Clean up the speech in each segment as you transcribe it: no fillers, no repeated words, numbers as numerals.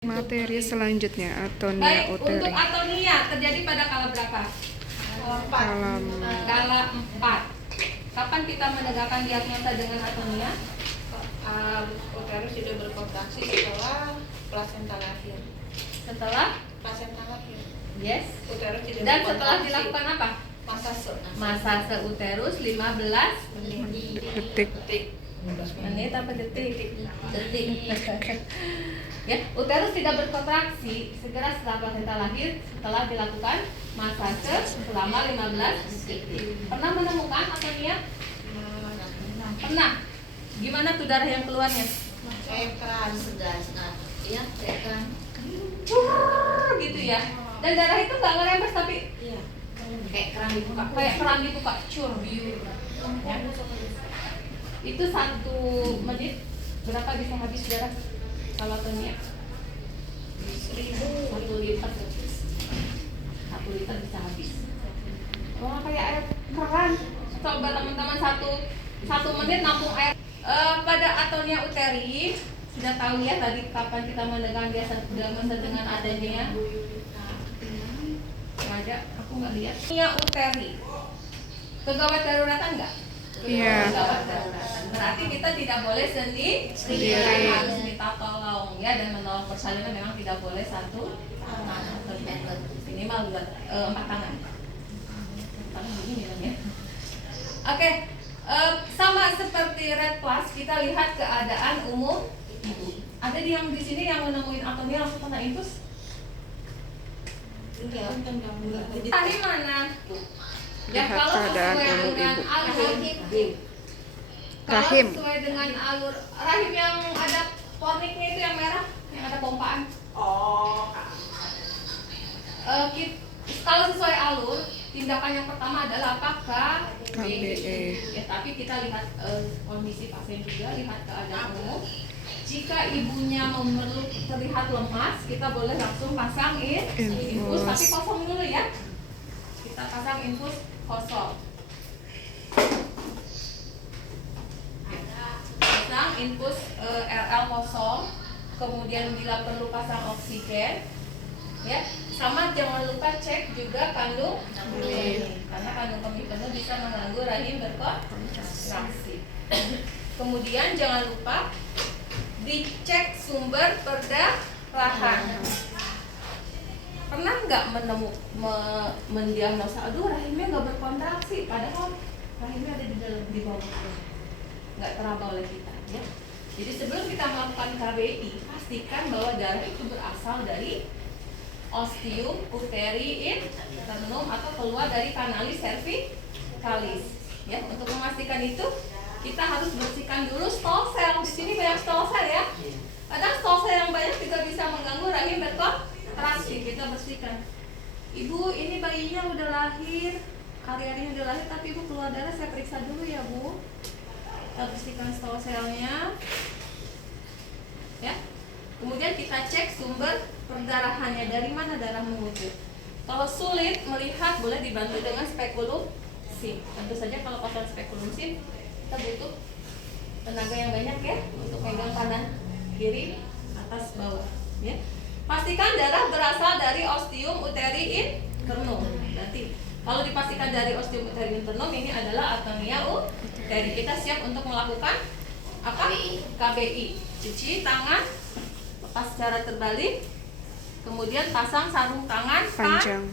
Materi selanjutnya, atonia Baik, uteri. untuk atonia terjadi pada kala berapa? Kala 4. Kapan kita menegakkan diagnosa dengan atonia? Uterus tidak berkontraksi setelah plasenta lahir. Setelah? Plasenta lahir. Yes. Uterus tidak Dan setelah berkontraksi. dilakukan apa? Masa uterus 15 Detik. menit apa detik? Detik. Ya, uterus tidak berkontraksi segera setelah plasenta lahir setelah dilakukan masase selama 15 detik. Pernah menemukan atonia? Pernah. Gimana tuh darah yang keluarnya? Kayak keran. Iya, kan. Gitu ya. Dan darah itu nggak ngerembes tapi Iya. kayak keran dibuka, cur biur. Ya. Itu 1 menit berapa bisa habis darah kalau atonia? 1 liter. 1 liter bisa habis. Wah, kayak air keran. Coba teman-teman 1 menit nampung air. Pada atonia uteri sudah tahu ya tadi kapan kita menegakkan diagnosa dengan adanya ada, aku nggak lihat. Atonia uteri kegawat daruratan nggak? Iya. Kegawat daruratan. Berarti kita tidak boleh sendiri, harus minta tolong ya, dan menolong persalinan memang tidak boleh 1 tangan atau minimal 4 tangan. Tangan begini ya. Oke. Sama seperti red plus, kita lihat keadaan umum ibu. Ada yang di sini yang menemuin atonia langsung kena infus? Tadi mana? Ya, Lihat kalau keadaan sesuai umum dengan ibu. alur kalau Rahim. sesuai dengan alur rahim yang ada forniknya itu yang merah, yang ada pompaan. Kalau sesuai alur, tindakan yang pertama adalah apakah KBE. Ya, tapi kita lihat kondisi pasien juga, lihat keadaan umum. Jika ibunya terlihat lemas, kita boleh langsung pasang infus, tapi kosong dulu ya. Kita pasang infus kosong. Pasang infus RL kosong, kemudian bila perlu pasang oksigen. Ya, sama jangan lupa cek juga kandung kemih, karena kandung kemih penuh bisa mengganggu rahim berkontraksi. Kemudian jangan lupa dicek sumber perdarahan. Pernah nggak mendiagnosa, aduh rahimnya nggak berkontraksi, padahal rahimnya ada di bawah perut, nggak teraba oleh kita ya. Jadi sebelum kita melakukan KBI, pastikan bahwa darah itu berasal dari ostium uteri internum atau keluar dari kanalis cervicalis. Ya, untuk memastikan itu kita harus bersihkan dulu stol sel. Di sini banyak stol sel ya. Kadang stol sel yang banyak juga bisa mengganggu rahim berkontraksi. Kita bersihkan. Ibu, ini bayinya udah lahir, hari-harinya udah lahir, tapi ibu keluar darah, saya periksa dulu ya bu. Kita bersihkan stol selnya. Ya. Kemudian kita cek sumber perdarahannya, dari mana darah mengucur. Kalau sulit melihat, boleh dibantu dengan spekulum sim. Tentu saja kalau pasang spekulum sim, kita butuh tenaga yang banyak ya untuk pegang kanan kiri atas bawah ya. Pastikan darah berasal dari ostium uteri internum. Nanti kalau dipastikan dari ostium uteri internum, ini adalah atonia uteri. Kita siap untuk melakukan apa? KBI. Cuci tangan, lepas secara terbalik, kemudian pasang sarung tangan panjang.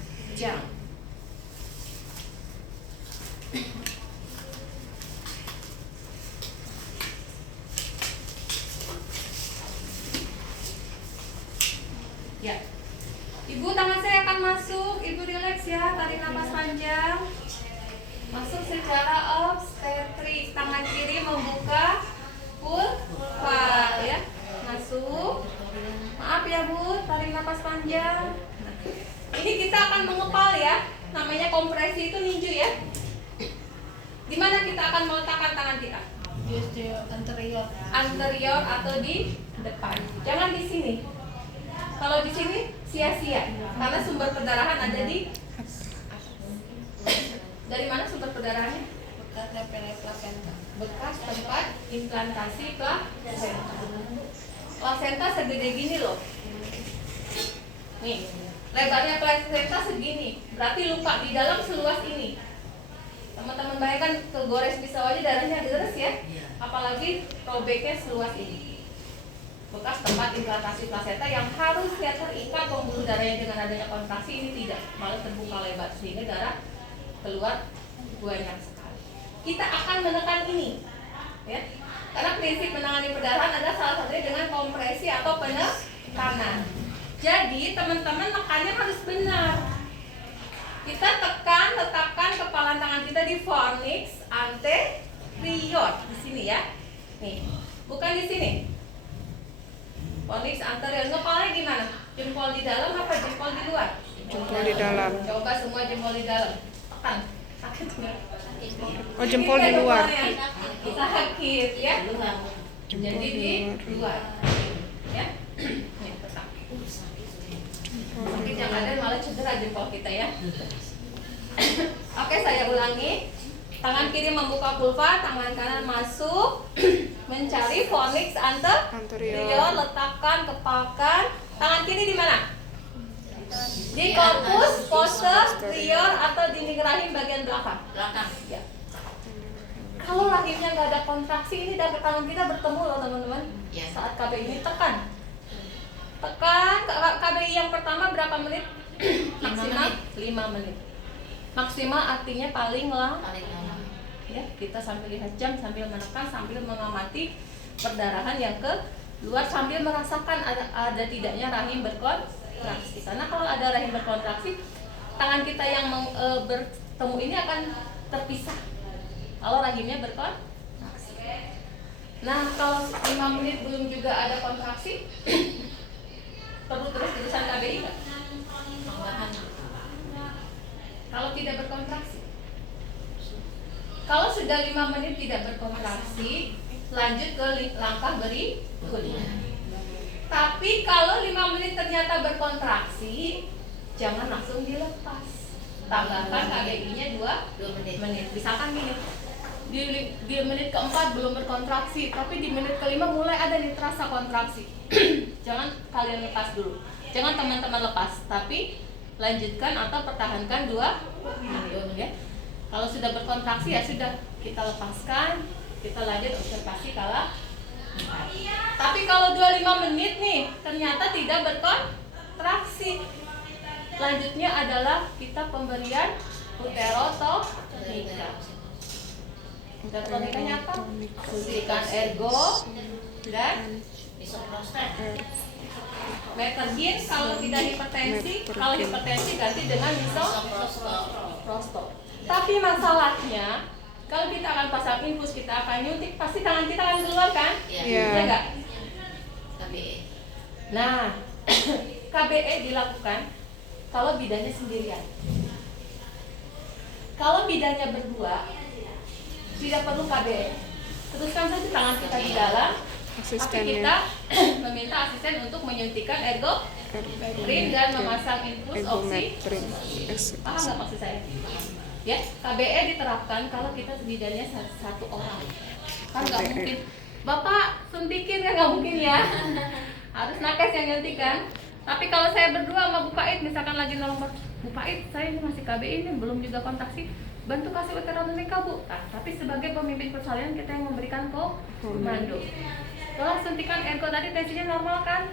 Ya, ibu, tangan saya akan masuk. Ibu relax ya, tarik nafas panjang. Masuk secara obstetrik. Tangan kiri membuka vulva ya. Masuk. Maaf ya bu, tarik nafas panjang. Ini kita akan mengepal ya. Namanya kompresi itu ninju ya. Di mana kita akan meletakkan tangan kita? Di Anterior atau di depan. Jangan di sini. Kalau di sini sia-sia, karena sumber perdarahan ada di. Dari mana sumber perdarahannya? Bekas tempat implantasi plasenta. Plasenta segede gini loh. Nih, lebarnya plasenta segini, berarti lupa di dalam seluas ini. Teman-teman bayangkan kegores pisau aja darahnya deres ya, apalagi robeknya seluas ini. Bekas tempat implantasi plasenta yang harusnya terikat pembuluh darahnya dengan adanya kontraksi ini tidak, malah terbuka lebar sehingga darah keluar banyak sekali. Kita akan menekan ini, ya, karena prinsip menangani perdarahan adalah salah satunya dengan kompresi atau penekanan. Jadi teman-teman nekannya harus benar. Kita letakkan kepala tangan kita di fornix anterior di sini ya. Nih, bukan di sini. Fornix anterior. Kepalanya gimana? Jempol di dalam apa jempol di luar? Jempol di dalam. Coba semua jempol di dalam. Tekan. Sakit nggak? Oh, jempol di luar. Sakit ya. Jadi di luar. Ya. Nih, tekan. Mungkin yang ada malah cedera jempol kita ya. Oke, saya ulangi. Tangan kiri membuka vulva, tangan kanan masuk, mencari fornix anterior, letakkan, kepalkan. Tangan kiri di mana? Di korpus posterior atau dinding rahim bagian belakang. Belakang. Ya. Kalau rahimnya nggak ada kontraksi, ini tangan kita bertemu loh teman-teman. Ya. Saat KB ini tekan. Tekan KBI yang pertama berapa menit? Maksimal 5 menit. Maksimal artinya paling lama. Paling lama. Ya, kita sambil lihat jam, sambil menekan, sambil mengamati perdarahan yang keluar, sambil merasakan ada tidaknya rahim berkontraksi. Karena kalau ada rahim berkontraksi, tangan kita yang bertemu ini akan terpisah. Kalau rahimnya berkontraksi. Nah, kalau 5 menit belum juga ada kontraksi, perlu terus terusan KBI nggak? Tambahan. Kalau tidak berkontraksi, kalau sudah 5 menit tidak berkontraksi, lanjut ke langkah berikutnya. Tapi kalau 5 menit ternyata berkontraksi, jangan langsung dilepas. Tambahkan KBI-nya 2 menit. Misalkan gini, di menit keempat belum berkontraksi, tapi di menit kelima mulai ada nih terasa kontraksi. Jangan kalian lepas dulu. Jangan teman-teman lepas, tapi lanjutkan atau pertahankan 2 menit ya. Kalau sudah berkontraksi ya sudah, kita lepaskan, kita lanjut observasi kala. Tapi kalau 25 menit nih ternyata tidak berkontraksi, lanjutnya adalah kita pemberian uterotonika. Uterotonikanya apa? Suntikan ergo dan Misoprostol. Mettergin kalau tidak hipertensi. Kalau hipertensi ganti dengan misoprostol. Tapi masalahnya kalau kita akan pasang infus, kita akan nyuntik, pasti tangan kita akan keluar kan? Iya. Iya. Ya enggak? KBE. Nah, KBE dilakukan kalau bidannya sendirian. Kalau bidannya berdua, tidak perlu KBE. Teruskan saja tangan kita di dalam, tapi kita Asistennya meminta asisten untuk menyuntikkan ergometrin dan memasang infus ergometrin. Paham nggak maksud saya? Ya, KBE diterapkan kalau kita bidannya satu orang. Kan nggak KBE. mungkin, Bapak suntikin kan nggak mungkin ya. Harus nakes yang nyuntikan. Tapi kalau saya berdua sama Bu Pait, misalkan lagi nolong Bu Pait, saya ini masih KBE ini belum juga kontraksi, bantu kasih uterotonika Bu. Nah, tapi sebagai pemimpin persalinan kita yang memberikan komando. Setelah suntikan ergo tadi tensinya normal kan?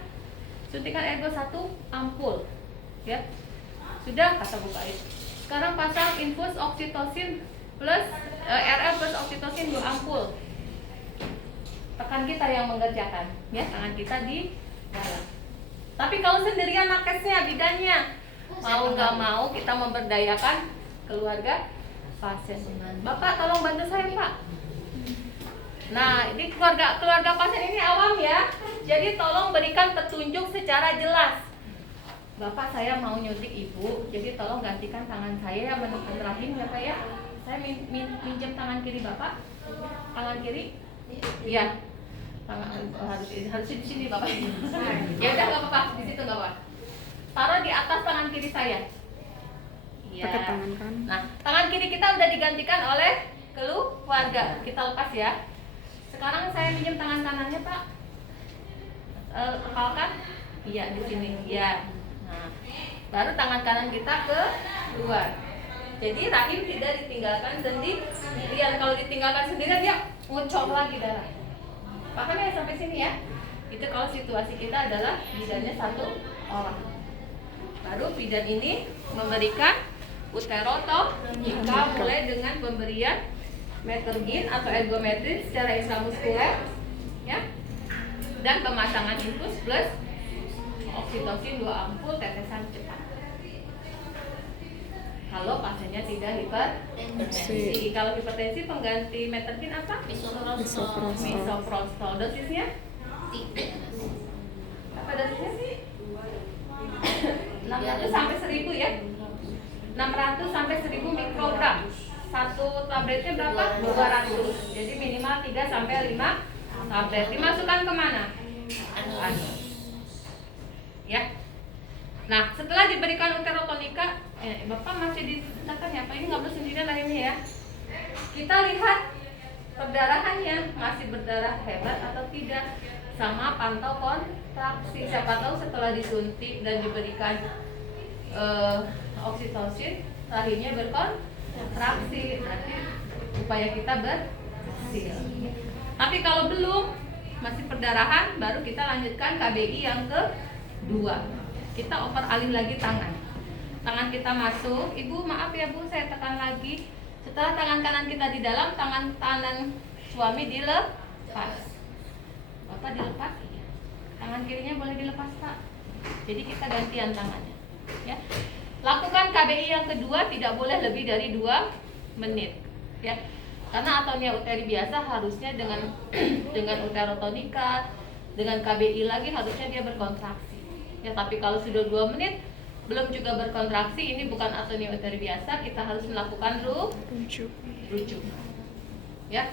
Suntikan ergo 1 ampul, ya sudah kata Bu Pait. Sekarang pasang infus oksitosin plus RL plus oksitosin 2 ampul. Tekan kita yang mengerjakan, ya tangan kita di dalam. Tapi kalau sendirian nakesnya, bidannya, mau nggak mau kita memberdayakan keluarga pasien. Bapak tolong bantu saya Pak. Nah, ini keluarga pasien ini awam ya. Jadi tolong berikan petunjuk secara jelas. Bapak saya mau nyuntik Ibu, jadi tolong gantikan tangan saya yang menekan rahim ya Pak ya. Saya minjem tangan kiri Bapak. Tangan kiri? Iya. Harus di sini Bapak. Ya udah nggak apa-apa, di situ nggak apa. Taruh di atas tangan kiri saya. Iya. Pakai tangan kanan. Nah, tangan kiri kita udah digantikan oleh keluarga. Kita lepas ya. Sekarang saya pinjam tangan kanannya Pak. Kepalkan? Iya di sini. Iya. Nah, Nah, baru tangan kanan kita ke luar. Jadi rahim tidak ditinggalkan sendirian. Kalau ditinggalkan sendirian dia ngucap lagi darah. Paham ya sampai sini ya? Itu kalau situasi kita adalah bidannya satu orang. Baru bidan ini memberikan uterotonika mulai dengan pemberian metergin atau ergometrin secara intramuskuler, ya, dan pemasangan infus plus oksitosin 2 ampul tetesan cepat. Kalau pasiennya tidak hipertensi. Kalau hipertensi pengganti metergin apa? Misoprostol. Misoprostol. Dosisnya? Apa dosisnya sih? 600 sampai 1000 ya. 600 sampai 1000 mikrogram. Satu tabletnya berapa? 200. Jadi minimal 3 sampai 5 tablet. Dimasukkan kemana? Anus. Ya. Nah, setelah diberikan uterotonika, Bapak masih ditekan ya, Pak, ini nggak boleh sendirian rahimnya ya. Kita lihat perdarahannya masih berdarah hebat atau tidak, sama pantau kontraksi. Siapa tahu setelah disuntik dan diberikan oksitosin, rahimnya berkontraksi, berarti upaya kita berhasil. Tapi kalau belum, masih perdarahan, baru kita lanjutkan KBI yang kedua. Kita oper alih lagi tangan. Tangan kita masuk. Ibu maaf ya Bu, saya tekan lagi. Setelah tangan kanan kita di dalam, tangan kanan suami dilepas. Bapak dilepas? Iya. Tangan kirinya boleh dilepas Pak. Jadi kita gantian tangannya, ya. Lakukan KBI yang kedua tidak boleh lebih dari 2 menit, ya. Karena atonia uteri biasa harusnya dengan dengan uterotonika, dengan KBI lagi harusnya dia berkontraksi. Ya, tapi kalau sudah 2 menit belum juga berkontraksi, ini bukan atonia uteri biasa, kita harus melakukan rujuk. Ya.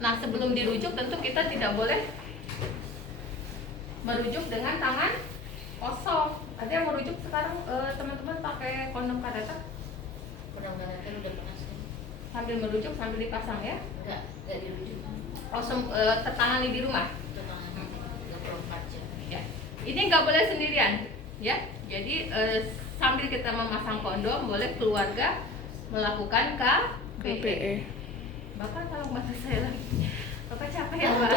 Nah, sebelum dirujuk tentu kita tidak boleh merujuk dengan tangan kosong. Ada yang merujuk sekarang teman-teman pakai kondom kateter? Kondom kateter udah pernah sih. Sambil merujuk sambil dipasang ya? Enggak dirujuk. Kosong tertangani di rumah. Itu tangan 24 jam. Ya. Ini nggak boleh sendirian, ya. Jadi sambil kita memasang kondom, boleh keluarga melakukan KBE. Bapak tolong bantu saya lagi. Bapak capek ya Pak?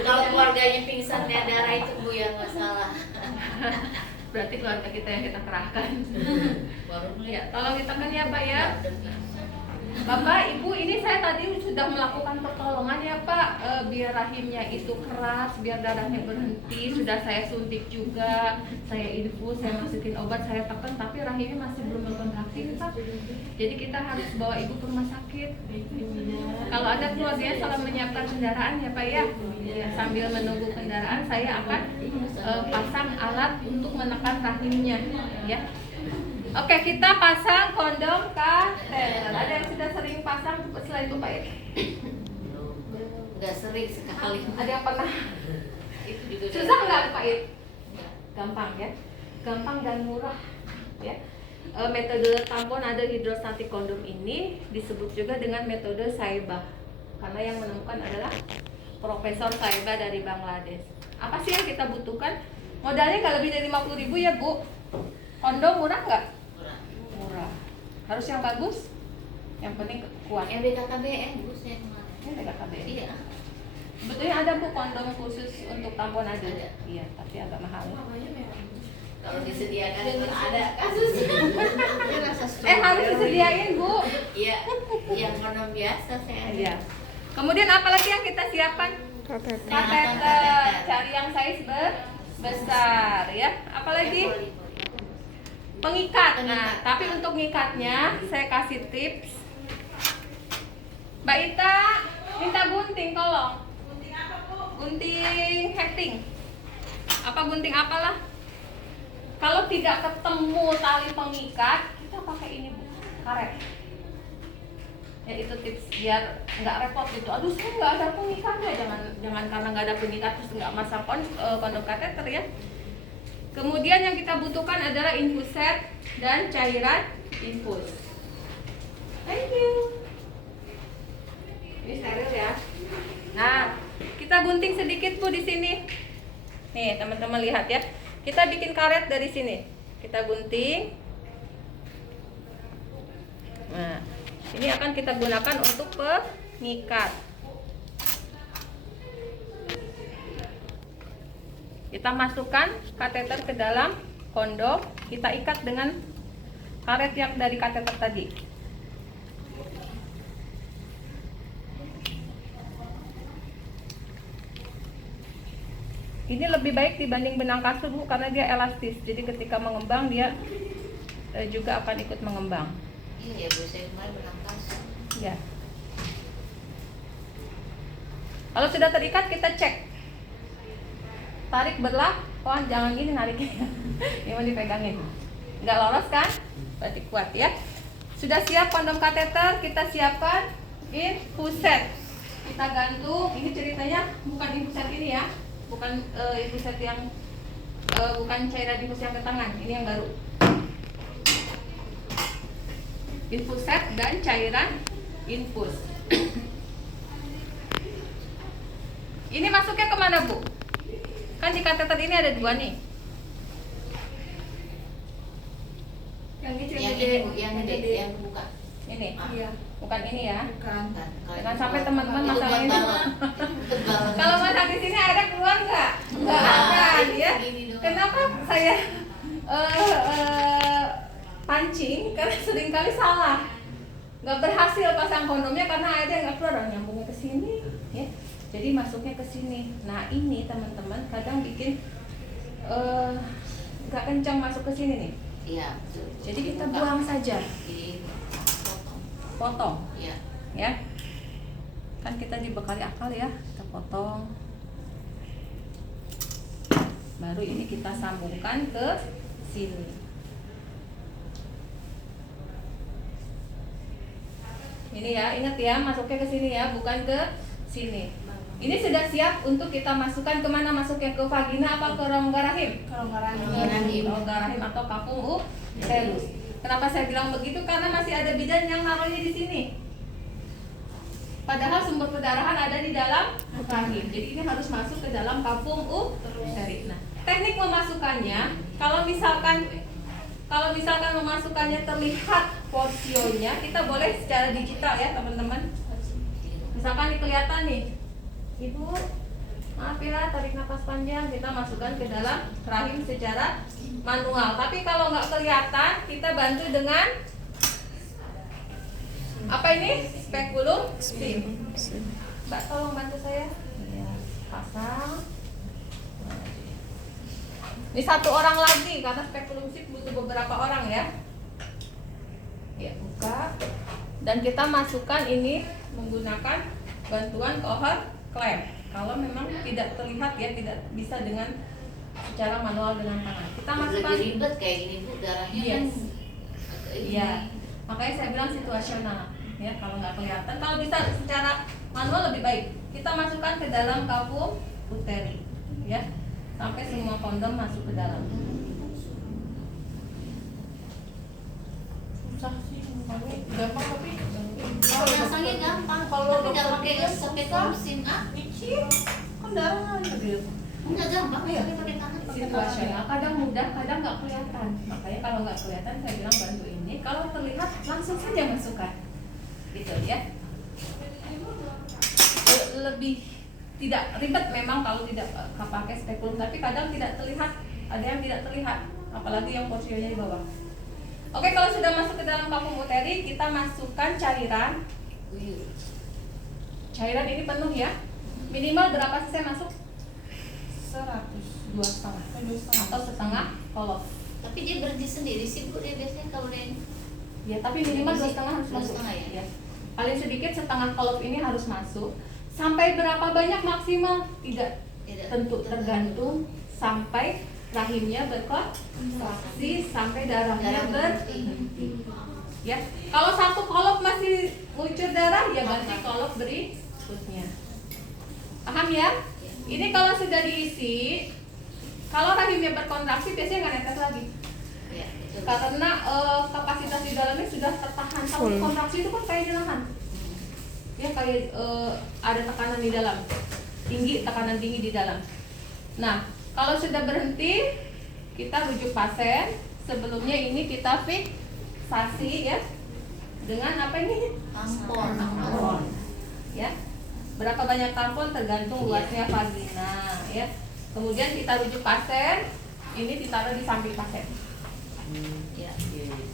Kalau keluarganya pingsan dan darah itu Bu yang masalah. Berarti keluarga kita yang kita kerahkan. Baru Ya, tolong ditekan ya Pak ya. Bapak, Ibu, ini saya tadi sudah melakukan pertolongan ya Pak, biar rahimnya itu keras, biar darahnya berhenti. Sudah saya suntik juga, saya infus, saya masukin obat, saya tekan, tapi rahimnya masih belum berkontraksi Pak. Jadi kita harus bawa Ibu ke rumah sakit. Kalau ada keluarganya salah menyiapkan kendaraan ya Pak ya. Ya, sambil menunggu kendaraan saya akan pasang alat untuk menekan rahimnya ya. Oke, kita pasang kondom kateter. Ada yang sudah sering pasang setelah itu Pak? Enggak sering sekali. Ada yang pernah? Itu juga Susah nggak Pak? Gampang ya, gampang dan murah ya. Metode tampon ada hidrostatik kondom ini disebut juga dengan metode Saiba, karena yang menemukan adalah Profesor Saiba dari Bangladesh. Apa sih yang kita butuhkan? Modalnya nggak lebih dari 50.000 ya Bu. Kondom murah nggak? Murah. Harus yang bagus, yang penting kuat. Yang BKKBN Bu saya kemarin. Ini BKKBN. Iya. Sebetulnya ada Bu kondom khusus untuk tampon ada. Ada. Iya, tapi agak mahal. Kalau disediakan pun ada kasus. Harus disediain Bu. Iya. Yang kondom biasa saya ada. Iya. Kemudian apa lagi yang kita siapkan? Kateter. Kateter. Cari yang size besar ya. Apalagi? Pengikat. Nah, tapi untuk ngikatnya saya kasih tips. Mbak Ita, minta gunting tolong. Gunting apa Bu? Gunting hekting. Apa gunting apalah? Kalau tidak ketemu tali pengikat, kita pakai ini Bu, karet. Ya itu tips biar nggak repot gitu. Aduh saya nggak ada pengikatnya, jangan karena nggak ada pengikat terus nggak masang kondom kateter ya. Kemudian yang kita butuhkan adalah infus set dan cairan infus. Thank you. Ini steril ya. Nah, kita gunting sedikit Bu di sini. Nih teman-teman lihat ya. Kita bikin karet dari sini. Kita gunting. Nah, ini akan kita gunakan untuk pengikat. Kita masukkan kateter ke dalam kondom, kita ikat dengan karet yang dari kateter tadi. Ini lebih baik dibanding benang kasur Bu, karena dia elastis. Jadi ketika mengembang dia juga akan ikut mengembang. Iya Bu, saya kemarin benang kasur. Ya. Kalau sudah terikat kita cek. Tarik berlah, oh jangan gini nariknya. Ini mau dipegangin. Nggak lolos kan? Berarti kuat ya. Sudah siap kondom kateter, kita siapkan infuset. Kita gantung. Ini ceritanya bukan infuset ini ya. Bukan infuset yang bukan cairan infus yang ke tangan. Ini yang baru. Infuset dan cairan infus. Ini masuknya kemana Bu? Kan di kateter ini ada 2 nih. Yang ini Yang ini Bu, yang gede, yang buka. Ini. Iya. Bukan ini ya. Bukan. Jangan sampai teman-teman masalah ini. Tebal. Kalau masak di sini ada keluar nggak? Nggak akan ya. Kenapa saya pancing? Karena seringkali salah. Nggak berhasil pasang kondomnya karena ada yang nggak keluar, nyambungnya ke sini. Ya. Jadi masuknya ke sini. Nah ini teman-teman kadang bikin nggak kencang masuk ke sini nih. Iya, betul. Jadi kita buang saja. Potong. Iya. Ya. Kan kita dibekali akal ya, kita potong. Baru ini kita sambungkan ke sini. Ini ya, ingat ya, masuknya ke sini ya, bukan ke sini. Ini sudah siap untuk kita masukkan kemana? Masuknya ke vagina apa ke rongga rahim? Rongga rahim. Rongga rahim atau kapung uterus. Kenapa saya bilang begitu? Karena masih ada bidan yang naruhnya di sini. Padahal sumber pendarahan ada di dalam rahim. Jadi ini harus masuk ke dalam kapung uterus. Nah, teknik memasukkannya, kalau misalkan memasukkannya terlihat porsionya, kita boleh secara digital ya teman-teman. Misalkan ini kelihatan nih, Ibu, maaf ya, tarik nafas panjang, kita masukkan ke dalam rahim secara manual. Tapi kalau nggak kelihatan, kita bantu dengan apa ini? Spekulum sim. Mbak, tolong bantu saya. Iya, pasang. Ini 1 orang lagi karena spekulum sim butuh beberapa orang ya. Ya, buka. Dan kita masukkan ini menggunakan bantuan cohort clamp. Kalau memang tidak terlihat ya, tidak bisa dengan secara manual dengan tangan. Kita masukkan. Lebih ribet kayak gini Bu, darahnya kan. Yes. Iya. Makanya saya bilang situasional ya, kalau nggak kelihatan. Kalau bisa secara manual lebih baik. Kita masukkan ke dalam kapung uteri ya. Sampai semua kondom masuk ke dalam. Susah sih, gampang tapi Kalau masangnya gampang, tapi nggak pakai spekulum sim ah? Kecil. Kan darah gede. Enggak gampang, tapi pakai tangan. Situasional, kadang mudah, kadang nggak kelihatan. Makanya kalau nggak kelihatan, saya bilang bantu ini. Kalau terlihat, langsung saja masukkan, gitu ya. Lebih tidak ribet memang kalau tidak pakai spekulum, tapi kadang tidak terlihat. Ada yang tidak terlihat, apalagi yang porsionya di bawah. Oke, kalau sudah masuk ke dalam kapung uteri, kita masukkan cairan. Cairan ini penuh ya. Minimal berapa sih saya masuk? 2,5 atau setengah kolop. Tapi dia berhenti sendiri sih Bu, dia biasanya kalau dia Ya, tapi minimal 2,5 harus masuk. 2,5 ya? Paling sedikit setengah kolop ini harus masuk. Sampai berapa banyak maksimal? Tidak tentu, tergantung sampai rahimnya berkontraksi, sampai darahnya berhenti. Ya, kalau 1 kolop masih ngucur darah, ya berarti kolop berikutnya. Paham ya? Ini kalau sudah diisi, kalau rahimnya berkontraksi biasanya nggak netes lagi. Ya, betul. Karena kapasitas di dalamnya sudah tertahan. Kalau kontraksi itu kan kayak di lahan. Ya kayak ada tekanan di dalam. Tekanan tinggi di dalam. Nah, kalau sudah berhenti, kita rujuk pasien. Sebelumnya ini kita fiksasi ya dengan apa ini? Tampon. Ya. Berapa banyak tampon tergantung luasnya vagina ya. Kemudian kita rujuk pasien, ini ditaruh di samping pasien. Ya.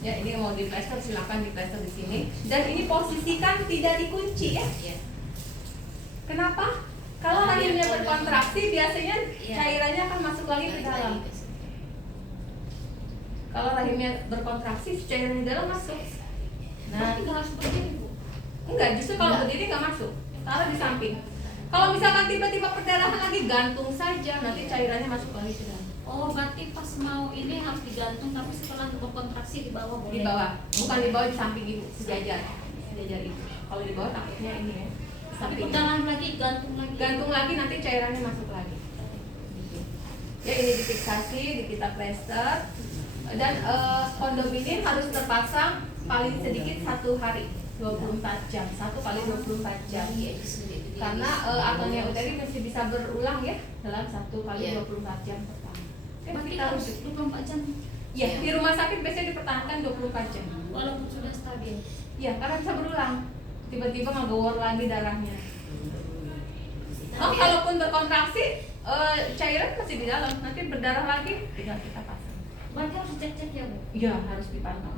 Ya, ini mau di plaster silakan di plaster di sini. Dan ini posisikan tidak dikunci ya. Ya. Kenapa? Kalau Karena rahimnya dia berkontraksi biasanya Iya. cairannya akan masuk lagi ke dalam. Kalau rahimnya berkontraksi cairan di dalam masuk. Nah, Berarti nggak harus berdiri, Bu. enggak, justru kalau Enggak. berdiri nggak masuk. Taruh di samping. Kalau misalkan tiba-tiba perdarahan lagi, gantung saja, nanti cairannya masuk lagi ke dalam. Oh, berarti pas mau ini harus digantung, tapi setelah berkontraksi di bawah boleh. Di bawah, bukan di bawah, di samping ibu, sejajar ibu. Kalau di bawah takutnya ini ya, di Tapi samping. perdarahan lagi, gantung lagi. Gantung lagi, nanti cairannya masuk lagi. Gitu. Ya, ini difiksasi, di kita plester. Dan kondom ini harus terpasang paling sedikit 1 hari 24 jam, 1 kali 24 jam. Iya, itu sendiri. Karena akalnya uteri masih bisa berulang ya dalam 1 kali Iya. 24 jam pertama. Berarti Kita harus harus 24 jam. ya, di rumah sakit biasanya dipertahankan 24 jam. Walaupun sudah stabil. Ya, karena bisa berulang. Tiba-tiba ngegowor lagi darahnya. Oh, kalaupun berkontraksi, cairan masih di dalam. Nanti berdarah lagi, tinggal kita pasang. Berarti harus cek-cek ya, Bu. Iya, harus dipantau.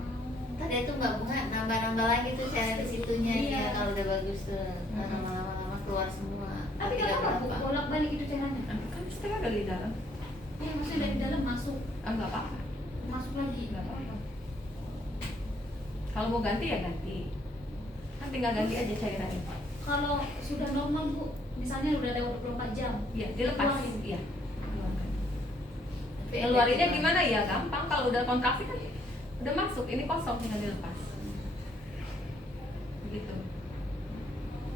Tadi itu Mbak Bunga nambah-nambah lagi tuh saya di situnya Iya. ya, kalau udah bagus tuh lama-lama keluar semua. Tapi Tidak kenapa, Bu? berapa. Bolak-balik itu cairannya. Nanti kan setengah dari dalam. Iya, maksudnya dari dalam masuk. Enggak apa-apa. Masuk lagi. Enggak apa-apa. Kalau mau ganti ya ganti. Kan tinggal ganti aja cairannya. Kalau sudah normal, Bu, misalnya udah lewat 24 jam. Iya, dilepas. Keluarin. Iya. Keluarkan. Tapi Ngeluarinnya efektif gimana ya? Gampang. Kalau udah kontraksi kan udah masuk. Ini kosong, tinggal dilepas. Begitu.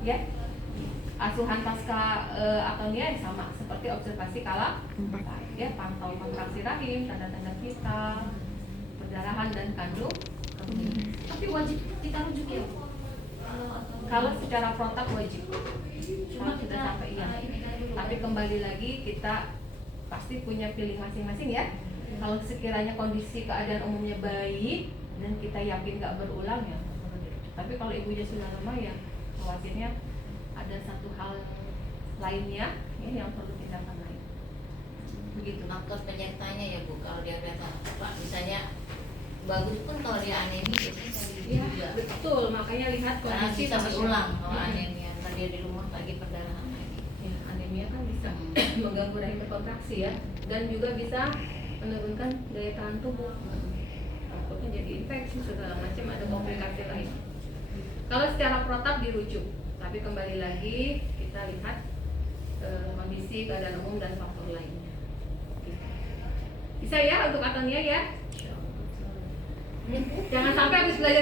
Ya. Asuhan pasca akalnya sama seperti observasi kala 4. Ya, pantau kontraksi rahim, tanda-tanda vital, perdarahan dan kandung. Tapi wajib kita rujuk ya, Bu. Kalau secara protap wajib. Cuma Kalau sudah kita sampai iya. ini kan dulu. Tapi kembali lagi kita pasti punya pilih masing-masing ya. Kalau sekiranya kondisi keadaan umumnya baik dan kita yakin nggak berulang ya. Tapi kalau ibunya sudah lemah ya khawatirnya ada satu hal lainnya ya, yang perlu tindakan lain. Begitu. faktor penyertanya ya Bu, kalau dia udah Pak, misalnya bagus pun kalau dia anemia biasanya kan Ya, juga. betul. Makanya lihat Karena kondisi bisa pasien. berulang kalau Hmm. anemia, ntar dia di rumah lagi perdarahan lagi. Ya, anemia kan bisa mengganggu rahim berkontraksi ya, dan juga bisa menurunkan daya tahan tubuh. Takutnya jadi infeksi segala macam, ada komplikasi lain. Kalau secara protap dirujuk, tapi kembali lagi kita lihat kondisi keadaan umum dan faktor lainnya. Gitu. Bisa ya untuk akalnya ya. Jangan sampai habis belajar